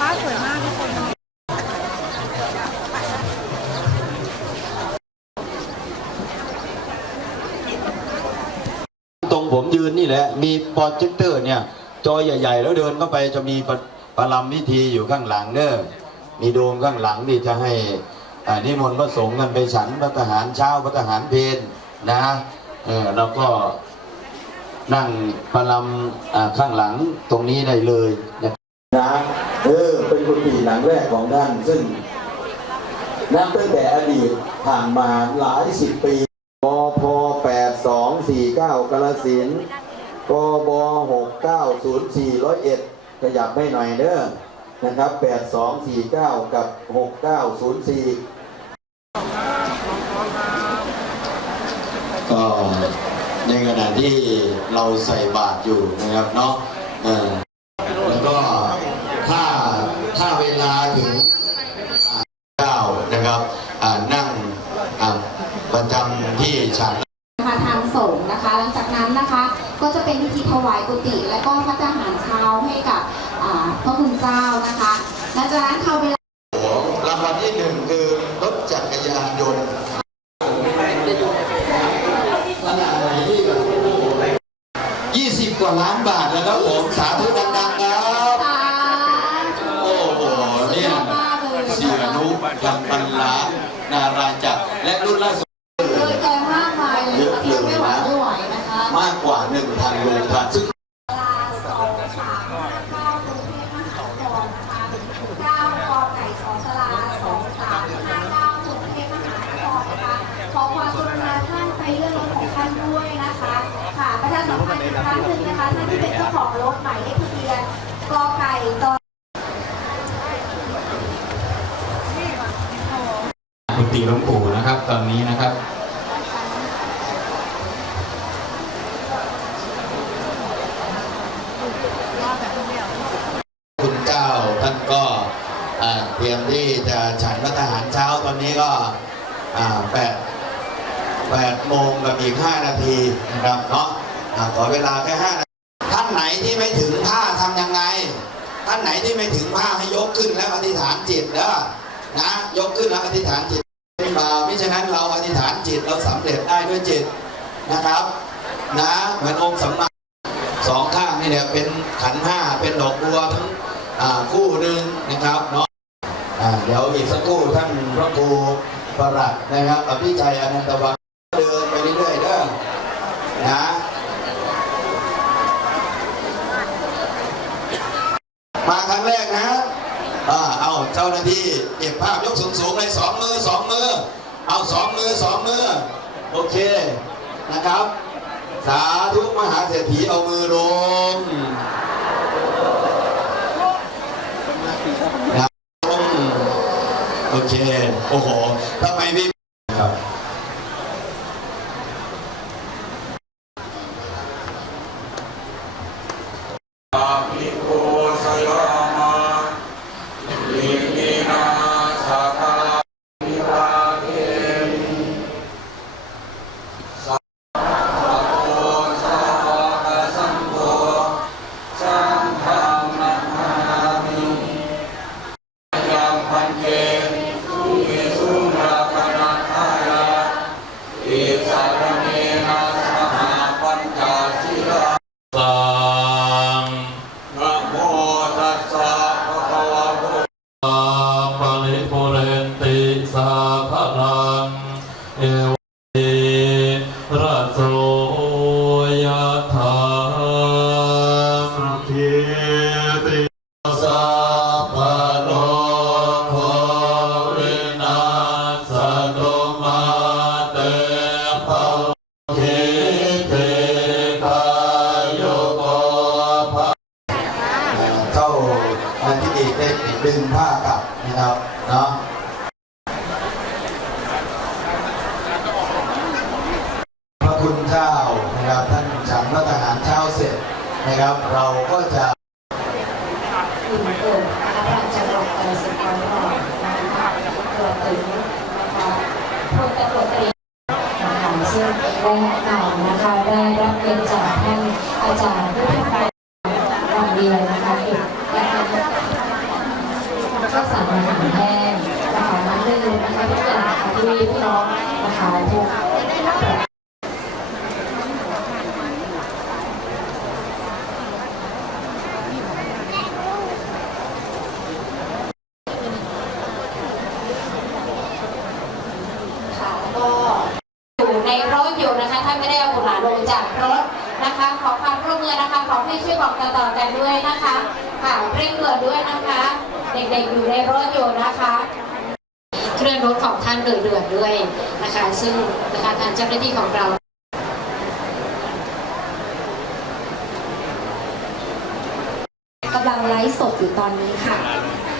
บ้าสวยมากทุกคน ตรงผมยืนนี่แหละ มี โปรเจคเตอร์เนี่ยจอใหญ่ ๆ แล้วเดินเข้าไปจะมีประประลำพิธีอยู่ข้างหลังเด้อมีโดมข้างหลังที่จะให้นิมนต์พระสงฆ์กันไปฉันพระทหารเช้าพระทหารเพลนะเออแล้วก็นั่งประลำข้างหลังตรงนี้ได้เลยนะนะเออเป็นกุฏิหลังแรกของท่านซึ่งนับตั้งแต่อดีตผ่านมาหลายสิบปีกพ8249กาลสินธุ์ กบ6904ร้อยเอ็ดขยับให้หน่อยเด้อนะครับ 8249 กับ 6904 ก็ในขณะที่เราใส่บาทอยู่นะครับเนาะเออแล้วก็ถ้าถ้าเวลาถึง เก้านะครับอ่านั่งอ่าประจำที่ฉัน นะคะทางสงฆ์นะคะ หลังจากนั้นนะคะ ก็จะเป็นพิธีถวาย กุฏิและก็พระทหารเช้าให้กับพระคุณเจ้านะคะหลังจากนั้นเข้าเวลา เตรียมที่จะฉันพระทหารเช้าตอนนี้ก็แปดแปดโมงกับอีกห้านาทีนะครับเนาะขอเวลาแค่ห้านาทีท่านไหนที่ไม่ถึงผ้าทำยังไง ท่านไหนที่ไม่ถึงผ้าให้ยกขึ้นแล้วอธิษฐานจิตเด้อนะยกขึ้นแล้วอธิษฐานจิตไม่าปมิฉะนั้นเราอธิษฐานจิตเราสำเร็จได้ด้วยจิตนะครับนะเหมือนองค์สัมมาสองข้างนี่เนี่ยเป็นขันห้าเป็นดอกบัวทั้งคู่หนึ่งนะครับเนาะ เดี๋ยวอีกสักครู่ท่านพระครูประหลัดนะครับอภิชัยอนันตวังเดินไปเรื่อยๆเด้อนะมาครั้งแรกนะอ่าเอาเจ้าหน้าที่เก็บภาพยกสูงๆเลยสองมือสองมือ เอาสองมือสองมือ โอเคนะครับ สาธุมหาเศรษฐีเอามือลงนะลง โอเคโอ้โห คุณเจ้านะครับท่านฉันพระทหารเช้าเสร็จนะครับ เราก็จะ อิ่มเอิบนะคะทางจังหวัดกาฬสินธุ์ของเรานะคะรวมถึงนะคะพลตำรวจตรีนะคะซึ่งได้กล่าวนะคะได้รับเกียรติจากท่านอาจารย์ผู้พิพากษาวันเดียวนะคะเอกนะคะข้าวสารอาหารแห้งนะคะน้ำดื่มนะคะทุกอย่างนะคะที่พี่น้องนะคะทุก ค่ะก็อยู่ในรถอยู่นะคะถ้าไม่ได้เอาบุตรหลานลงจากรถนะคะ ขอความร่วมมือนะคะ ขอให้ช่วยบอกต่อๆกันด้วยนะคะค่ะเร่งด่วนด้วยนะคะ เด็กๆอยู่ในรถอยู่นะคะ เครื่องรถของท่านเดือดๆด้วยนะคะ ซึ่งนะคะทานเจ้าหน้าที่ของเรากำลังไลฟ์สดอยู่ตอนนี้ค่ะ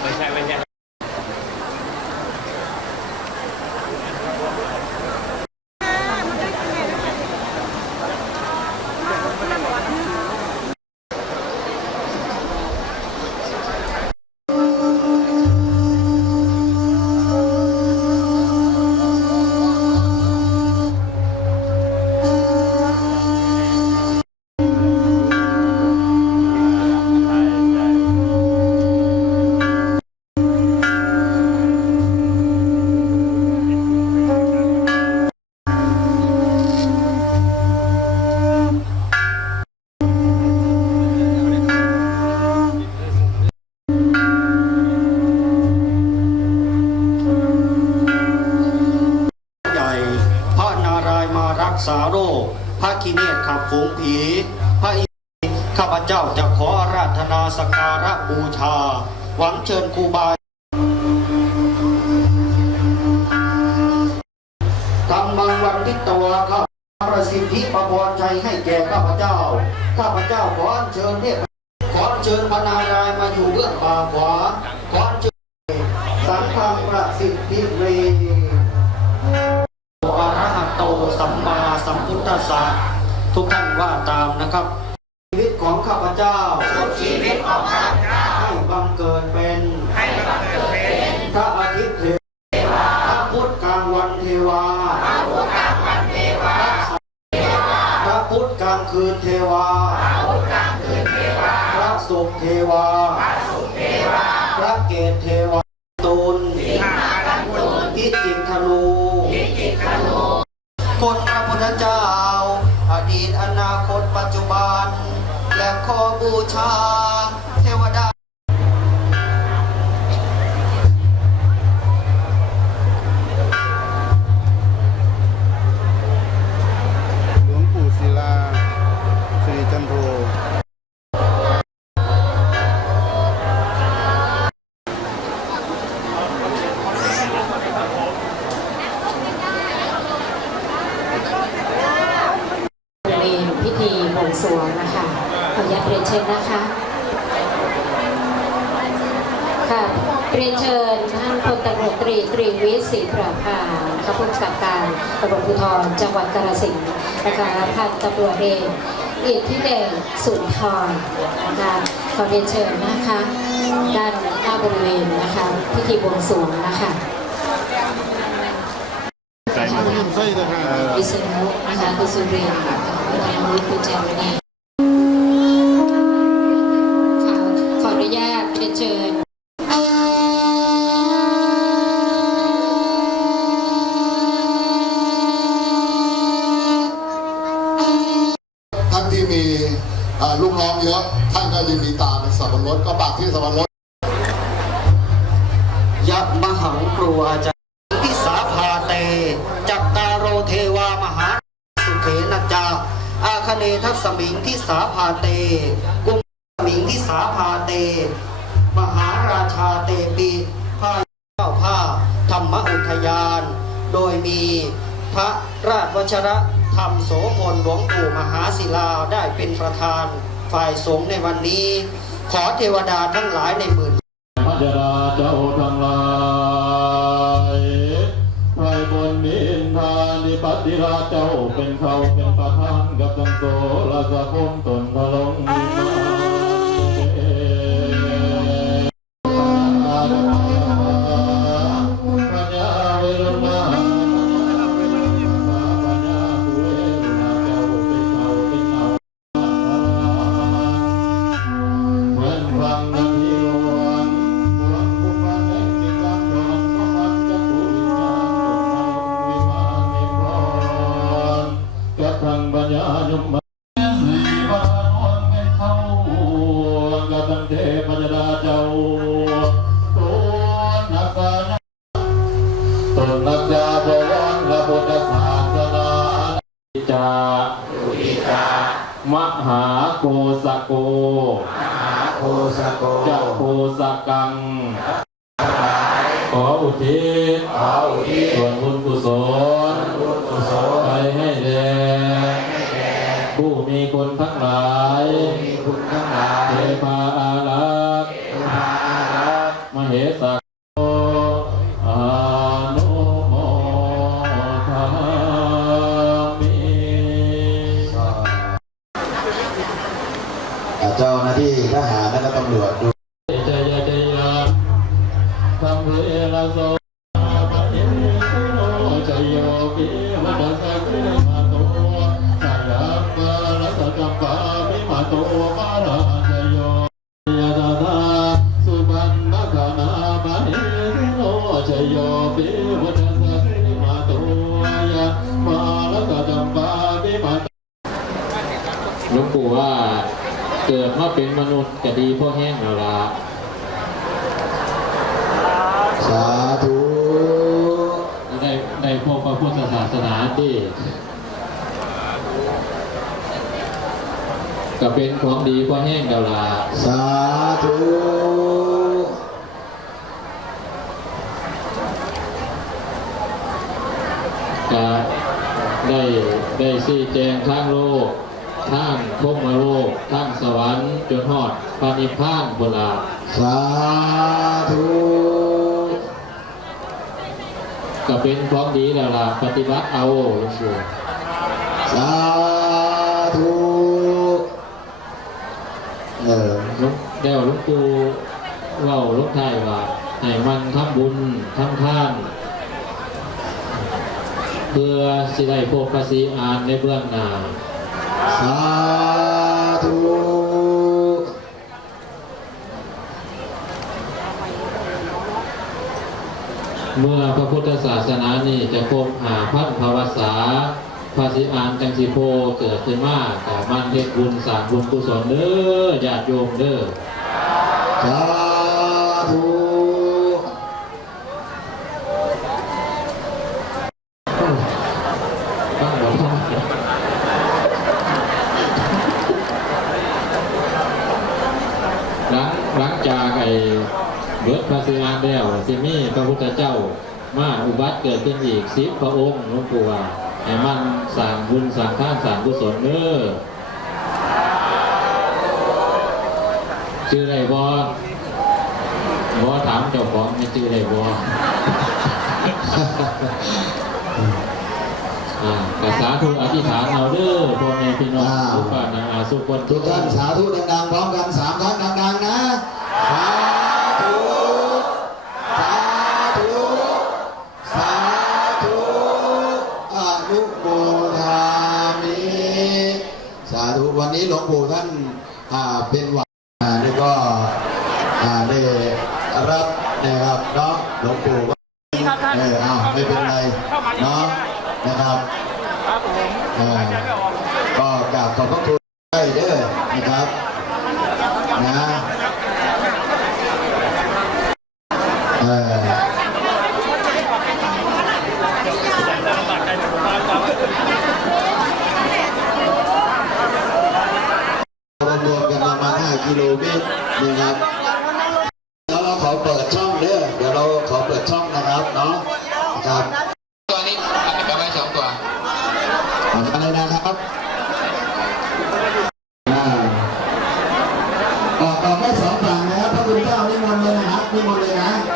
ไม่ใช่ไม่ใช่ มารักษาโรค พระกิเนศขับฝูงผี พระอินทร์ข้าพเจ้าจะขออาราธนาสกการะบูชา หวังเชิญครูบา นะครับ ชีวิตของข้าพเจ้าชีวิตของข้าพเจ้าให้บังเกิดเป็นให้บังเกิดเป็นพระอาทิตย์เทวาพระพุทธกลางวันเทวาพระพุทธกลางวันเทวาพระพุทธกลางคืนเทวาพระพุทธกลางคืนเทวาพระศุกร์เทวาพระศุกร์เทวาพระเกศเทวาตูนพิจิตรธนูคนพระพุทธเจ้า ข เรียนเชิญนะคะ ค่ะ เรียนเชิญท่านพลตำรวจตรีตรีวิทย์ศรีประภาข้าผู้กำกับการตำรวจภูธรจังหวัดกาฬสินธุ์นะคะพันตำรวจเอกอิทธิเดชสุนทรนะคะขอเรียนเชิญนะคะ ด้านหน้าบริเวณนะคะพิธีบวงสรวงนะคะใช่เลยค่ะวิษณุนะคะคุณสุรินทร์ค่ะคุณธนวุฒิคุณแจมณี เนทัสมิงทิสาพาเต กุมสมิงทิสาพาเต มหาราชาเตปีผ้าเจ้าผ้าธรรมอุทยาน โดยมีพระราชวชระธรรมโสพลหลวงปู่มหาศิลาได้เป็นประธานฝ่ายสงฆ์ในวันนี้ ขอเทวดาทั้งหลายในหมื่นพระยดาเจ้าทั้งหลายไพรบนมินทานิปติราเจ้าเป็นเขาเป็นประธาน กับตังโตลาสะพมตนพระลง ออุทิศส่วนบุญกุศลไปให้แด่ผู้มีคุณทั้งหลาย ธรรม ที่ก็เป็นของดีพ่อแห้งแล้วล่ะสาธุก็ได้ได้ซี่แจงทางโลกทางพรหมโลกทางสวรรค์จนฮอดปานิพานบนลาสาธุ ก็เป็นของดีแล้วล่ะปฏิบัติเอาหลวงปู่สาธุเออหลวงเดี๋ยวหลวงปู่เว่าหลวงไทายว่าให้มันทำบุญทำทาน เพื่อสิได้พวกภาษีอานในเบื้องหน้าสาธุ เมื่อพระพุทธศาสนานี่จะคบหาพันภาวษาภาษีอานจังสิโพเกิดขึ้นมากแต่มันเฮ็ดบุญสร้างบุญกุศลเด้อญาติโยมเด้อสาธุตั้งหมดทั้งลังหลังจากไอ เบิดภาษีอานแล้วสิมีพระพุทธเจ้ามาอุบัติเกิดขึ้นอีกสิบพระองค์หลวงปู่ว่าให้มันสร้างบุญสร้างทานสร้างกุศลเด้อชื่ออะไรบอบอถามเจ้าของไม่ชื่ออะไรบออ่ากษาธุอธิษฐานเอาเด้อพ่อแม่พี่น้องทุกบ้านนะอาสุขคนทุกท่านสาธุดังๆพร้อมกันสามครั้งดังๆนะ รูบินนะครับแล้วเราขอเปิดช่องเด้อเดี๋ยวเราขอเปิดช่องนะครับเนาะครับตัวนี้อัดกัไม่สองตัวอะไรนะครับออกออกไม่สองตัวนะครับพระคุณเจ้านิมนต์เลยนะครับนิมนต์เลยนะ